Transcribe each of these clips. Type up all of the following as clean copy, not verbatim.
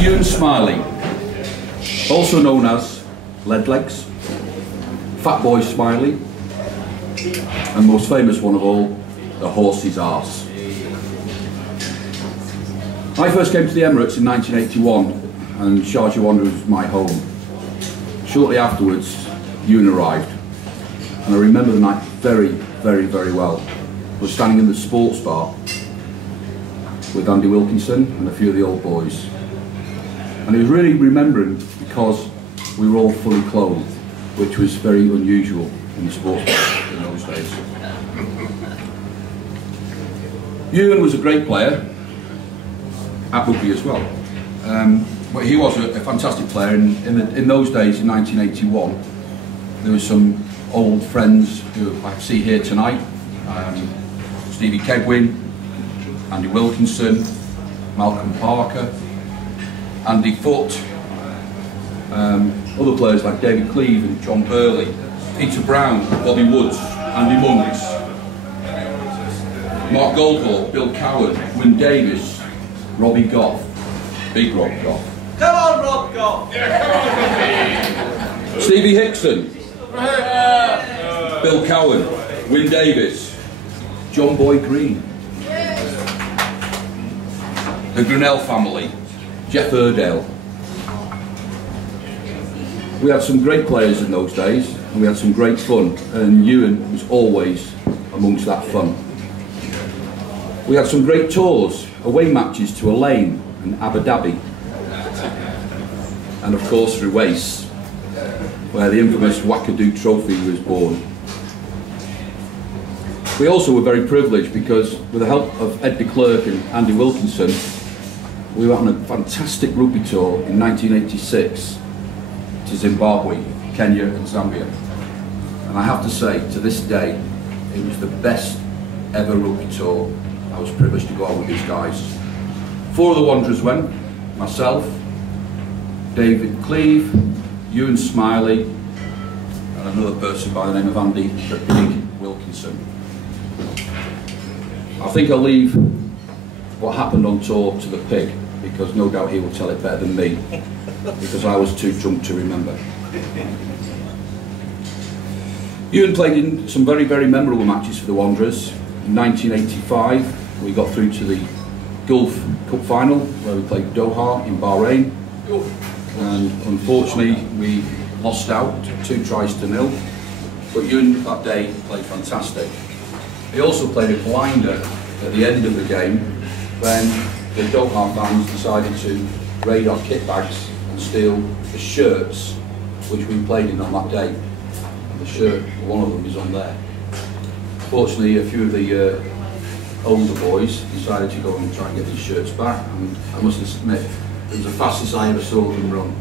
Euan Smylie, also known as Leadlegs, Fat Boy Smylie, and most famous one of all, the horse's arse. I first came to the Emirates in 1981 and Sharjah Wanderers was my home. Shortly afterwards, Euan arrived, and I remember the night very, very, very well. I was standing in the sports bar with Andy Wilkinson and a few of the old boys. And it was really remembering because we were all fully clothed, which was very unusual in the sports bar in those days. Euan was a great player at rugby as well. But he was a fantastic player. In those days, in 1981, there were some old friends who I see here tonight. Stevie Kegwin, Andy Wilkinson, Malcolm Parker, Andy Foote, other players like David Cleave and John Burley, Peter Brown, Bobby Woods, Andy Mungs, Mark Goldhall, Bill Cowan, Wyn Davis, Robbie Goff, Big Rob Goff. Come on, Rob Goff! Yeah, come on, Stevie Hickson, Bill Cowan, Wyn Davis, John Boy Green, the Grinnell family, Jeff Erdale. We had some great players in those days, and we had some great fun, and Euan was always amongst that fun. We had some great tours, away matches to Elaine and Abu Dhabi, and of course through Wace, where the infamous Wackadoo Trophy was born. We also were very privileged because, with the help of Ed de Klerk and Andy Wilkinson, we went on a fantastic rugby tour in 1986 to Zimbabwe, Kenya and Zambia. And I have to say, to this day, it was the best ever rugby tour. I was privileged to go out with these guys. 4 of the Wanderers went, myself, David Cleave, Euan Smylie, and another person by the name of Andy Wilkinson. I think I'll leave what happened on tour to the pig, because no doubt he will tell it better than me, because I was too drunk to remember. Euan played in some very, very memorable matches for the Wanderers. In 1985, we got through to the Gulf Cup final, where we played Doha in Bahrain. And unfortunately, we lost out 2-0. But Euan that day played fantastic. He also played a blinder at the end of the game when the Doha fans decided to raid our kit bags and steal the shirts which we played in on that day. And the shirt, one of them, is on there. Fortunately, a few of the older boys decided to go and try and get these shirts back, and I must admit, it was the fastest I ever saw them run.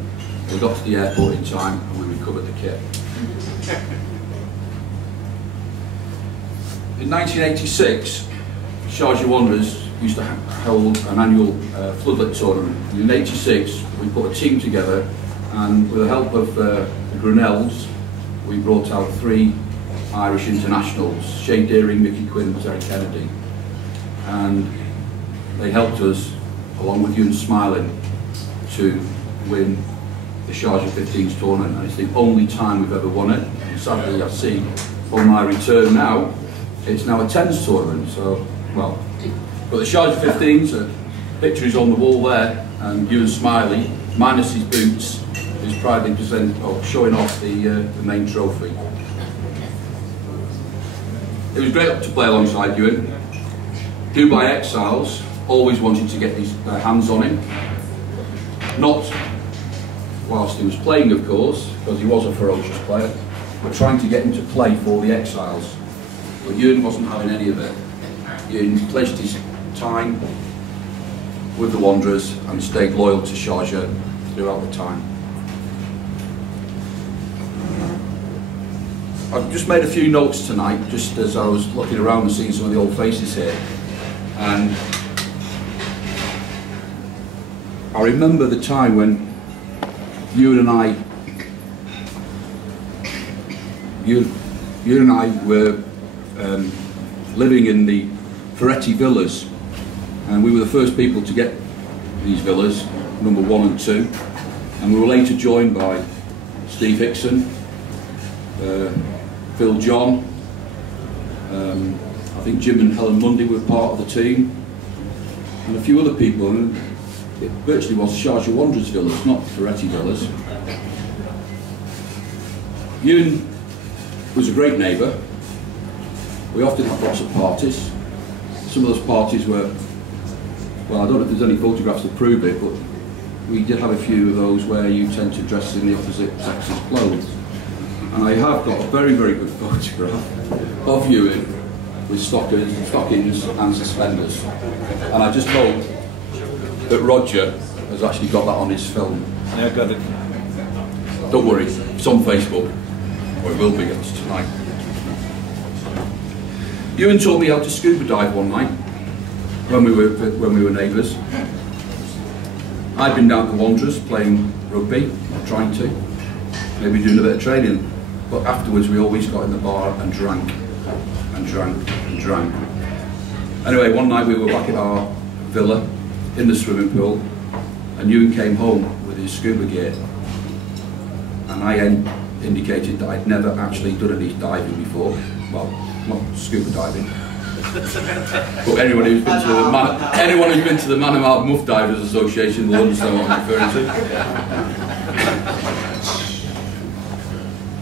We got to the airport in time and we recovered the kit. In 1986, Sharjah Wanderers used to hold an annual floodlit tournament. In 86, we put a team together, and with the help of the Grinnells, we brought out 3 Irish internationals, Shane Deering, Mickey Quinn and Terry Kennedy. And they helped us, along with Euan Smylie, to win the Sharjah 15s tournament, and it's the only time we've ever won it. And sadly, I see on my return now, it's now a 10s tournament, so, well. But the Sharjah 15s, picture is on the wall there, and Euan Smylie, minus his boots, is proudly showing off the main trophy. It was great to play alongside Euan. Dubai exiles always wanted to get their hands on him. Not whilst he was playing, of course, because he was a ferocious player, but trying to get him to play for the exiles. But Euan wasn't having any of it. Euan pledged his time with the Wanderers and stayed loyal to Sharjah throughout the time. I've just made a few notes tonight, just as I was looking around and seeing some of the old faces here. And I remember the time when Euan and I were living in the Ferretti villas, and we were the first people to get these villas, number 1 and 2, and we were later joined by Steve Hickson, Phil John, I think Jim and Helen Mundy were part of the team, and a few other people, and it virtually was Sharjah Wanderers villas, not Ferretti villas. Euan was a great neighbour. We often had lots of parties. Some of those parties were, well, I don't know if there's any photographs to prove it, but we did have a few of those where you tend to dress in the opposite sex's clothes. And I have got a very, very good photograph of Euan with stockings and suspenders. And I just hope that Roger has actually got that on his film. Yeah, I got it. Don't worry, it's on Facebook, or it will be tonight. Euan taught me how to scuba dive one night when we were neighbours. I'd been down to Wanderers playing rugby, or trying to, maybe doing a bit of training, but afterwards we always got in the bar and drank, and drank, and drank. Anyway, one night we were back at our villa in the swimming pool, and Euan came home with his scuba gear, and I indicated that I'd never actually done any diving before. Well, not scuba diving. But anyone who's been to the Manamard Muff Divers Association will understand what I'm referring to.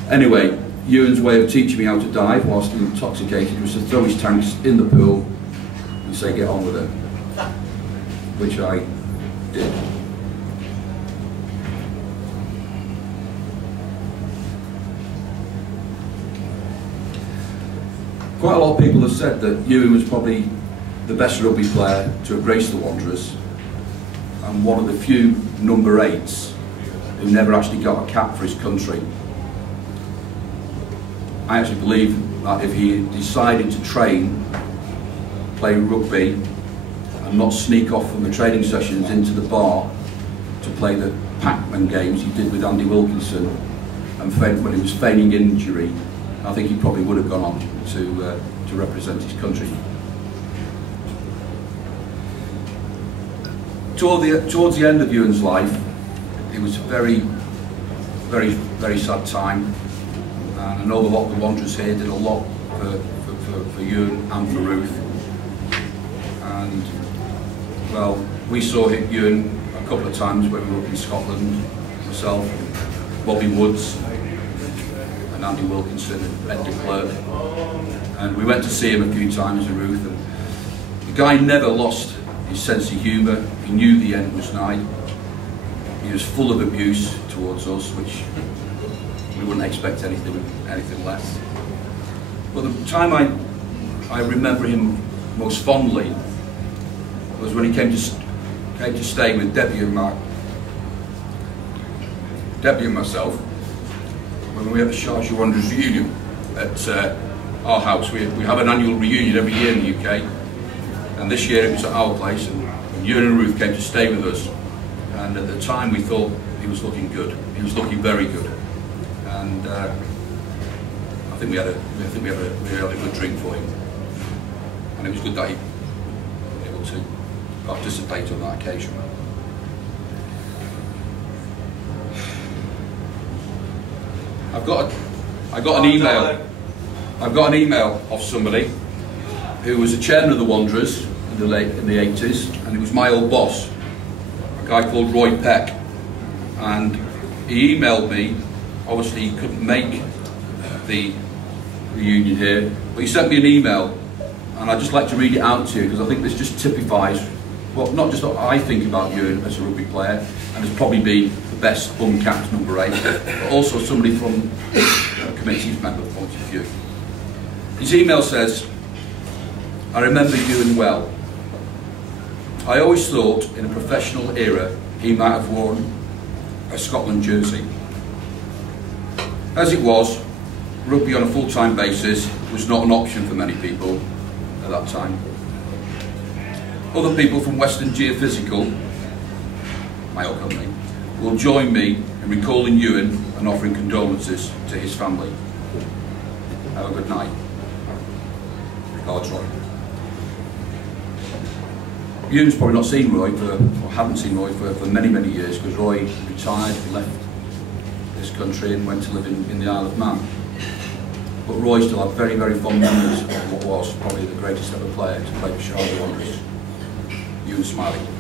Anyway, Euan's way of teaching me how to dive whilst intoxicated was to throw his tanks in the pool and say, "Get on with it," which I did. Quite a lot of people have said that Euan was probably the best rugby player to have graced the Wanderers, and one of the few number 8s who never actually got a cap for his country. I actually believe that if he decided to play rugby, and not sneak off from the training sessions into the bar to play the Pac-Man games he did with Andy Wilkinson, and when he was feigning injury, I think he probably would have gone on to represent his country. Towards the end of Euan's life, it was a very, very, very sad time, and I know a lot of the Wanderers here did a lot for Euan and for Ruth. And well, we saw Euan a couple of times when we were up in Scotland, myself, Bobby Woods, and Andy Wilkinson and Ed de Klerk, and we went to see him a few times in Ruth, and the guy never lost his sense of humour. He knew the end was nigh. He was full of abuse towards us, which we wouldn't expect anything less. But the time I remember him most fondly was when he came to stay with Debbie and myself when we had the Sharjah Wanderers reunion at our house. We have an annual reunion every year in the UK, and this year it was at our place, and Euan and Ruth came to stay with us, and at the time we thought he was looking good. He was looking very good, and I think we had a good drink for him, and it was good that he was able to participate on that occasion. I got an email off somebody who was a chairman of the Wanderers in the 80s, and he was my old boss, a guy called Roy Peck, and he emailed me. Obviously he couldn't make the reunion here, but he sent me an email, and I'd just like to read it out to you because I think this just typifies, well, not just what I think about Euan as a rugby player, and has probably been the best uncapped number 8, but also somebody from a committee's member point of view. His email says, "I remember Euan well. I always thought in a professional era he might have worn a Scotland jersey. As it was, rugby on a full-time basis was not an option for many people at that time. Other people from Western Geophysical, my old company, will join me in recalling Euan and offering condolences to his family. Have a good night. Regards, Roy." Euan's probably not seen Roy or hadn't seen Roy for many, many years, because Roy retired, left this country and went to live in the Isle of Man. But Roy still had very, very fond memories of what was probably the greatest ever player to play for Sharjah Wanderers, Euan Smylie.